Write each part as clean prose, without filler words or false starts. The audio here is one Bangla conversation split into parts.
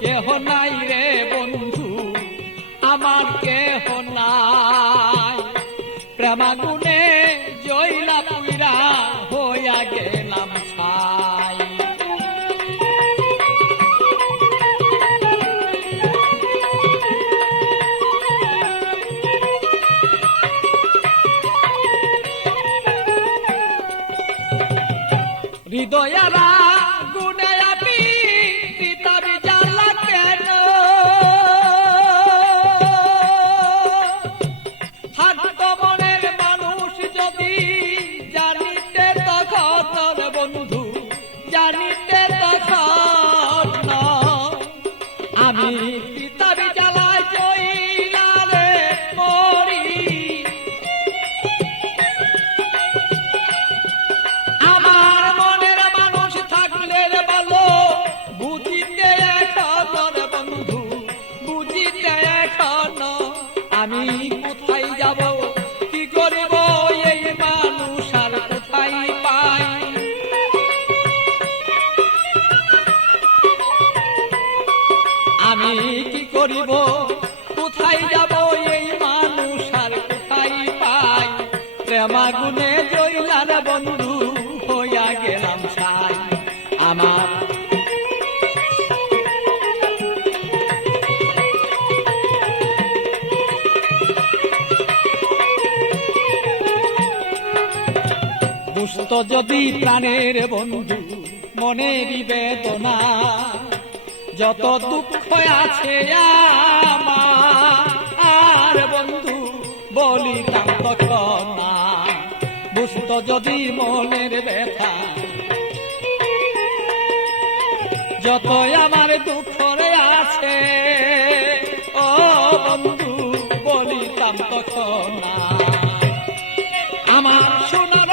কেহ নাই রে বন্ধু, আমার কেহ নাই। প্রেমাগুনে জয়লা পুইরা হইয়া গেলাম ছাই। হৃদয়ারা গুনে আপি পিতাবি জ্বালা কেন, থাকতো মনের মানুষ যদি জানিতে তখন বন্ধু, জানিতে তখন আমি পিতাবি জ্বালায় জইলা রে মরি। আমার মনের মানুষ থাকলে রে ভালো, বুঝিতে এখন বন্ধু, বুঝিতে এখন আমি কোথায় যাব, কি করিব এই মানুষ আর কোথায় পাই। আমি কি করিব, কোথায় যাব এই মানুষ আর কোথায় পাই। প্রেমাগুনে জইলার বন্ধু হইয়া গেলাম ছাই। আমার বুঝত যদি প্রাণের বন্ধু মনেরই বেদনা, যত দুঃখ আছে আমার বন্ধু বলিতাম তখন না। বুঝত যদি মনের ব্যথা, যত আমার দুঃখ আছে ও বন্ধু বলিতাম তখন না। আমার সোনার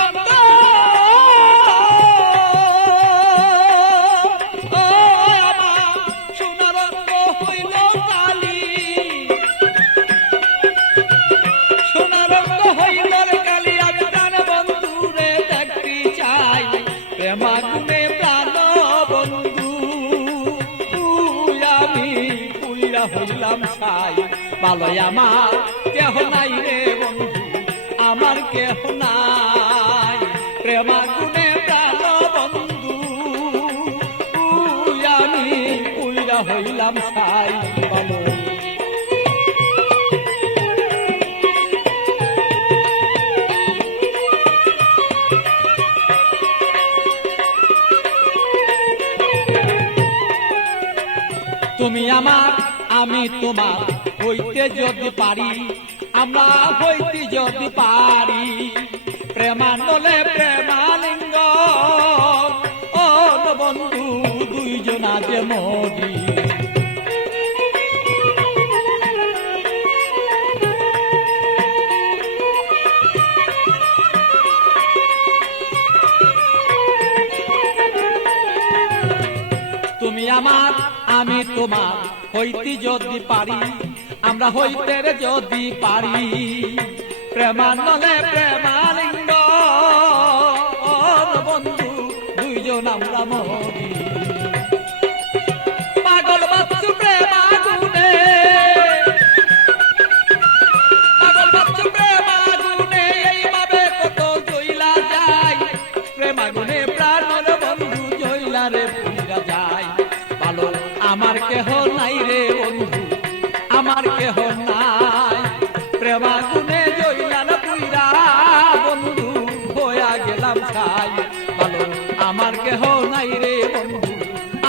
প্রেমাগুনে প্রাণ বন্ধু আমি পুইরা হইলাম ছাই। ভালোই আমার কেহ নাই রে বন্ধু, আমার কেহ নাই। প্রেমাগুনে প্রাণ বন্ধু আমি পুইরা হইলাম ছাই। বলো তুমি আমার আমি তোমার হইতে যদি পারি, আমরা হইতে যদি পারি। প্রেমানলে প্রেমালিঙ্গ ও বন্ধু দুইজনা যে মরি। তুমি আমার আমি তোমার হইতে যদি পারি, আমরা হইতে যদি পারি। প্রেমানলে প্রেমালিঙ্গ বন্ধু দুইজন আমরা মরি। পাগল বাচ্চু প্রেমাগুনে, পাগল বাচ্চু প্রেমাগুনে এইভাবে কত জইলা যায়। প্রেমাগুনে প্রাণর বন্ধু জইলা রে পুইরা যায়। ভালো আমার কেহ নাই রে বন্ধু, আমার কেহ নাই। প্রেমাগুনে জইলা না পুইরা বন্ধু হইয়া গেলাম ছাই। ভালো আমার কেহ নাই রে বন্ধু,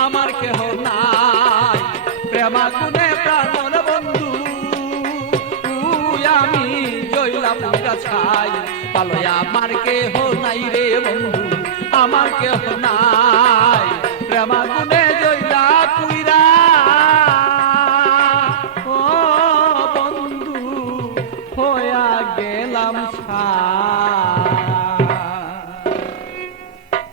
আমার কেহ নাই। প্রেমাগুনে প্রাণর বন্ধু আমি জইলা পুইরা ছাই। ভালো আমার কেহ নাই রে বন্ধু, আমার কেহ নাই। প্রেমাগুনে